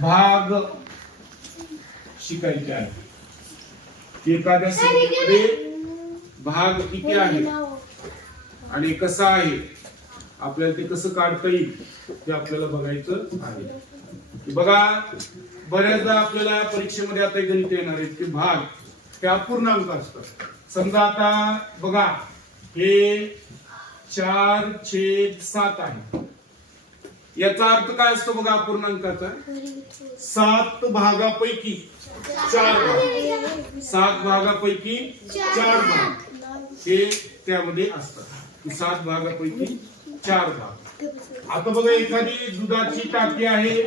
भाग शिकायचे आहे. एखाद्या संख्येमध्ये भाग किती आहे? आणि कसा आहे? आपल्याला ते कसं काढता येईल? ते आपल्याला बघायचं आहे. बघा बऱ्याचदा आपल्याला परीक्षेमध्ये आता गणित येणार आहेत की भाग हे अपूर्णांक असतात. समजा आता बघा हे चार छेद सात आहे. याचा अर्थ काय असतो बघा अपूर्णांकाचा सात भागापैकी चार भाग. सात भागापैकी चार भाग. हे त्यामध्ये असतात. सात भागापैकी चार भाग. आता बघा एखादी दुधाची टाकी आहे.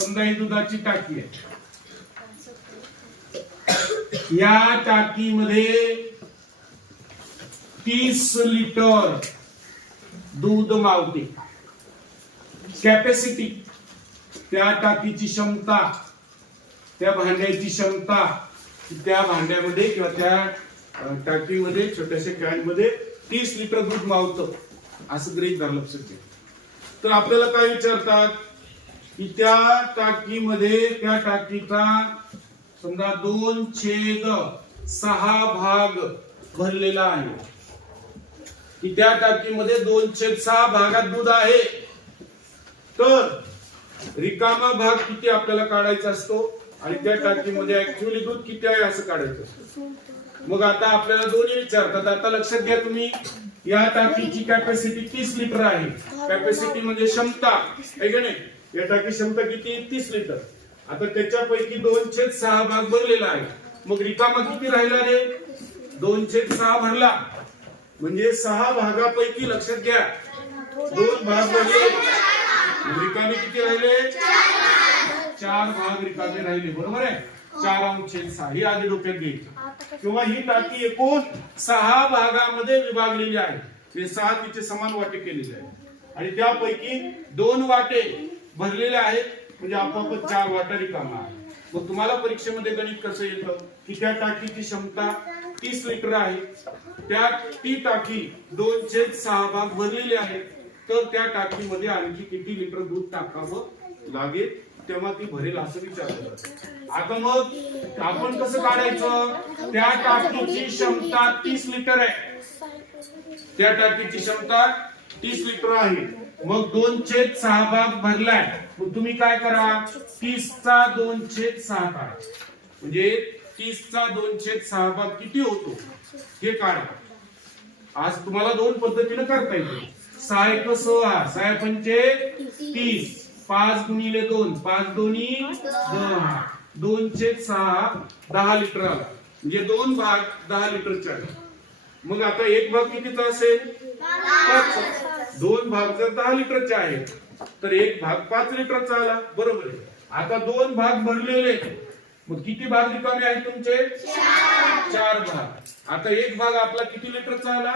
समजा ही दुधाची टाकी आहे. या टाकीमध्ये तीस लिटर दूध मावते. कॅपॅसिटी त्या टाकीची क्षमता त्या भांड्याची क्षमता त्या भांड्यामध्ये किंवा त्या टाकीमध्ये छोट्याशा कॅनमध्ये तीस लिटर दूध मावतं. असं गृहित धरलं लक्षात तर आपल्याला काय विचारतात? की त्या टाकीमध्ये त्या टाकीचा समजा दोन छेद सहा भाग भरलेला आहे. की त्या टाकीमध्ये दोन छेद सहा भागात दूध आहे. तर रिकामा भाग किती आपल्याला काढायचा असतो? आणि त्या टाकीमध्ये ऍक्च्युअली दूध किती आहे असं काढायचं असतं. मग आता आपल्याला दोन्ही विचारतात. आता लक्षात घ्या तुम्ही या टाकीची कॅपॅसिटी तीस लिटर आहे. कॅपॅसिटी म्हणजे क्षमता. आहे का नाही? या टाकी क्षमता किती तीस लिटर आता त्याच्यापैकी दोन छेद सहा भाग भरलेला आहे. मग रिकामा किती राहिला रे? दोन छेद सहा भरला. म्हणजे सहा भागापैकी लक्षात घ्या दोन भाग भरले. रिकामे किती राहिले? चार भाग रिकामे राहिले बरोबर आहे? चार अंश सहा. ही आधी डोक्यात घ्यायची किंवा ही टाकी एकूण सहा भागामध्ये विभागलेली आहे. ते सहा तिचे समान वाटे केलेले आहेत. आणि त्यापैकी दोन वाटे भरलेले आहेत. म्हणजे आपोआपच चार वाटा रिकामा आहे. मग तुम्हाला परीक्षेमध्ये गणित कसं येतं? की त्या टाकीची क्षमता तीस लिटर आहे. त्या ती टाकी दोन छेद सहा भाग भरलेली आहे. तर त्या टाकीमध्ये आणखी किती लिटर दूध टाकावं लागेल तेव्हा ती भरेल असं विचारलं आता मग आपण कसं काढायचं? त्या टाकीची क्षमता तीस लिटर आहे. त्या टाकीची क्षमता तीस लिटर आहे. मग दोन छेद सहा भाग भरलाय. मग तुम्ही काय करा? तीसचा दोन छेद सहा काढा. म्हणजे तीसचा दोन छेद सहा भाग किती होतो? हे काढा. आज तुम्हाला दोन पद्धतीने करता येते सहा एक सोळा सहा पंचे तीस. पाच गुणिले दोन. पाच दोन्ही दहा दोन सहा. दहा लिटर आला. म्हणजे दोन भाग दहा लिटरचा आले मग आता एक भाग कितीचा असेल? पाच. दोन भाग जर दहा लिटरचे आहेत तर एक भाग पाच लिटरचा आला. बरोबर आहे. आता दोन भाग भरलेले मग किती भाग रिकामे आहेत तुमचे? चार भाग. आता एक भाग आपला किती लिटरचा आला.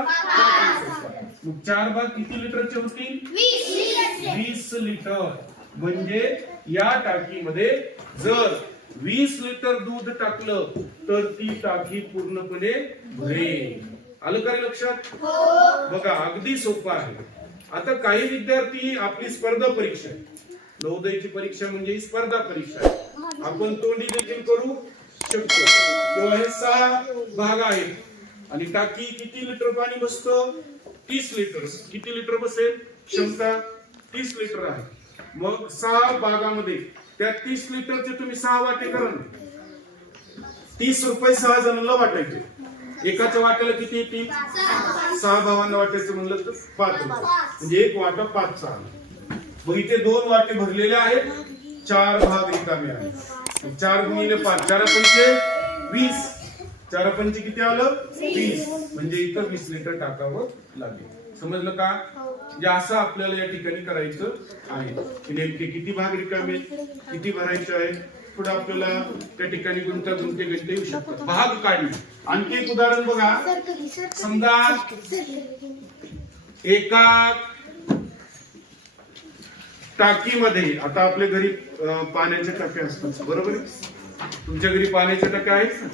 मग चार भाग किती लिटरचे होतील? वीस लिटर. म्हणजे या टाकीमध्ये जर वीस लिटर दूध टाकलं तर ती टाकी पूर्णपणे भरेल. आलं का रे लक्षात? बघा अगदी सोपं आहे. आता काही विद्यार्थी आपली स्पर्धा परीक्षा आहे नवोदयची परीक्षा म्हणजे ही स्पर्धा परीक्षा आहे. आपण तोंडी देखील करू शकतो. किंवा हे सहा भाग आहेत. आणि टाकी किती लिटर पाणी बसतं? तीस लिटर. किती लिटर बसेल? क्षमता तीस लिटर आहे. मग सहा भागामध्ये त्या तीस लिटरचे तुम्ही सहा वाटे करा तीस रुपये सहा जणांना वाटायचे. एकाच्या वाट्याला किती येतील? सहा भावांना वाटायचं म्हणलं तर पाच. रुपये म्हणजे एक वाटा पाच सहा. मग इथे दोन वाटे भरलेले आहेत. चार भाग रिकामे आहेत. चार गुणिले पाच. चार पंचे वीस. चार पंचे किती आलं? वीस. म्हणजे इथं वीस लिटर टाकावं लागेल. समजलं का? म्हणजे असं आपल्याला या ठिकाणी करायचं आहे. नेमके किती भाग रिकामे किती भरायचे आहेत? पुढे आपल्याला त्या ठिकाणी गुंतागुंते गणित येऊ शकतात. भाग काढणे. आणखी एक उदाहरण बघा. समजा एका टाकीमध्ये आता आपल्या घरी अं, पाण्याच्या टाक्या असतात बरोबर आहे? तुमच्या घरी पाण्याच्या टाक्या आहेत ना?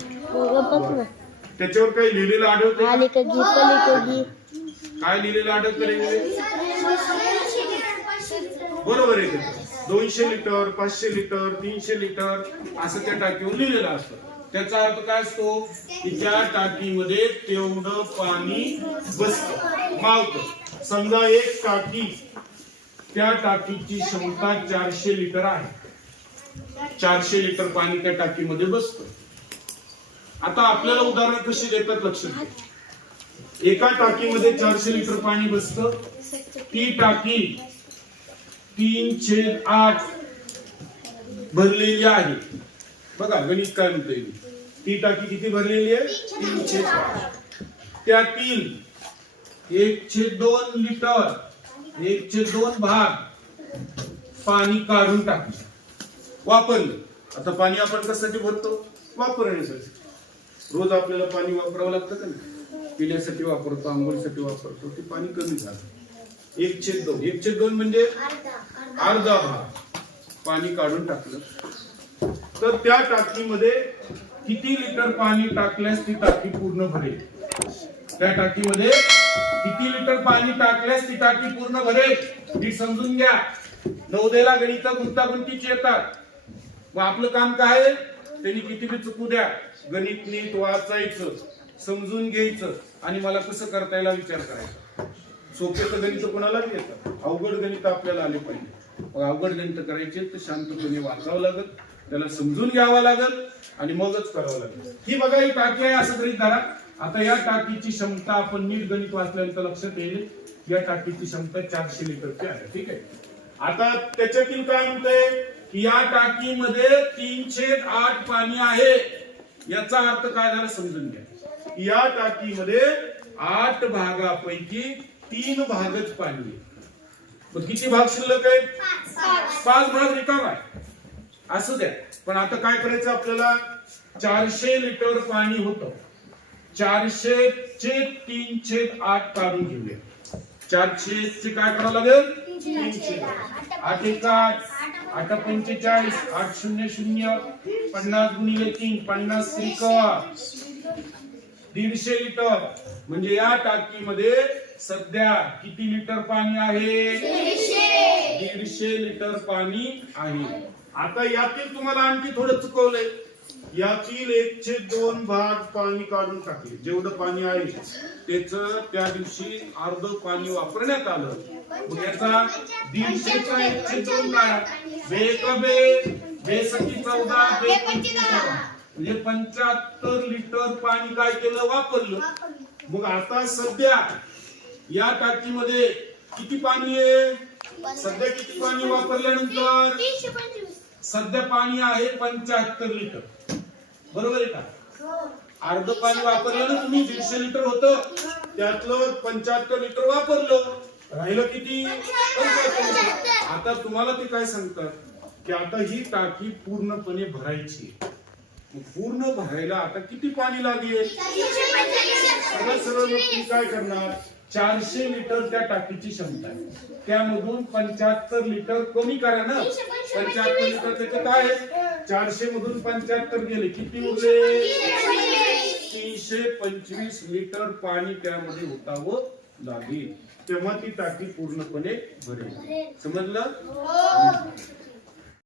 त्याच्यावर काही लिहिलेलं आढळतं काय लिहिलेलं आढळतं? बरोबर आहे. दोनशे लिटर पाचशे लिटर तीनशे लिटर असं त्या टाकीवर लिहिलेलं असतं त्याचा अर्थ काय असतो की त्या टाकीमध्ये तेवढं पाणी बसतं मावतं समजा एक टाकी त्या टाकीची क्षमता चारशे लिटर आहे. चारशे लिटर पाणी त्या टाकीमध्ये बसतं. आता आपल्याला उदाहरण कशी देतात लक्ष द्या. एका टाकीमध्ये चारशे लिटर पाणी बसतं. ती टाकी तीन छेद आठ भरलेली आहे. बघा गणित काय म्हणतोय. ती टाकी किती भरलेली आहे? तीन छेद आठ. त्यातील एक छेद दोन लिटर एक दोन भाग पाणी काढून टाकलं. वापरलं. आता पाणी आपण कशासाठी भरतो? वापरण्यासाठी. रोज आपल्याला पाणी वापरावं लागतं का नाही? पिण्यासाठी वापरतो आंघोळीसाठी वापरतो ते पाणी कमी झालं. एक छेद दोन. एक छेद दोन म्हणजे अर्धा भाग. पाणी काढून टाकलं. तर त्या टाकीमध्ये किती लिटर पाणी टाकल्यास ती टाकी पूर्ण भरेल? त्या टाकीमध्ये किती लिटर पाणी टाकल्यास ती टाकी पूर्ण भरेल? ही समजून घ्या. नवदेला गणित गुंतागुंतीची येतात. मग आपलं काम काय आहे? त्यांनी किती बी चुकू द्या. गणित नीट वाचायचं समजून घ्यायचं आणि मला कसं करता येईल विचार करायचा. सोपे तर गणित कोणाला येतात अवघड गणित आपल्याला आले पाहिजे. मग अवघड गणित करायचे तर शांतपणे वाचावं लागत त्याला समजून घ्यावं लागत आणि मगच करावं लागेल. ही बघा ही टाकी आहे असं गणित धरा. आता या टाकीची क्षमता आपण नीट गणित वाचल्यानंतर लक्षात येईल. या टाकीची क्षमता चारशे लिटरची आहे ठीक आहे? आता त्याच्यातील काय म्हणतंय? की या टाकीमध्ये तीनशे आठ पाणी आहे. याचा अर्थ काय झाला? समजून घ्या. या टाकीमध्ये आठ भागापैकी तीन भागच पाणी आहे. मग किती भाग शिल्लक आहे? पाच भाग रिकाम आहे. असू द्या. पण आता काय करायचं आपल्याला? चारशे लिटर पाणी होतं. चारशे चे तीन छेद आठ काढून घेऊया. चारशे चे काय करावं लागेल? तीनशे आठ एक आठ. आठ पंचेचाळीस. आठ शून्य शून्य. पन्नास गुणिले तीन. पन्नास त्रिक. दीडशे लिटर. म्हणजे या टाकीमध्ये सध्या किती लिटर पाणी आहे? दीडशे लिटर पाणी आहे. आता यातील तुम्हाला आणखी थोडं चुकवलंय. यातील एकशे दोन भाग पाणी काढून टाकले. जेवढं पाणी आहे त्याच त्या दिवशी अर्ध पाणी वापरण्यात आलं. याचा दीडशेचा एकशे दोन बे बेसकी चौदा. म्हणजे पंच्याहत्तर लिटर पाणी काय केलं? वापरलं. मग आता सध्या या टाकीमध्ये किती पाणी आहे? सध्या किती पाणी वापरल्यानंतर? सध्या पाणी आहे पंच्याहत्तर लिटर. बरोबर आहे का? अर्ध पाणी वापरलं ना तुम्ही दीडशे लिटर होतं. त्यातलं पंच्याहत्तर लिटर वापरलं. राहिलं किती? आता तुम्हाला ते काय सांगतात? की आता ही टाकी पूर्णपणे भरायची पूर्ण भरायला आता किती पाणी लागेल? सरळ सरळ तुम्ही काय करणार? चारशे लिटर त्या टाकीची क्षमता आहे. त्यामधून पंच्याहत्तर लिटर कमी करा ना. पंच्याहत्तर लिटर त्याचं काय आहे? चारशे मधून पंच्याहत्तर गेले. किती उरले? तीनशे पंचवीस लिटर पाणी त्यामध्ये होतावं लागेल. तेव्हा ती टाकी पूर्णपणे भरेल. समजलं?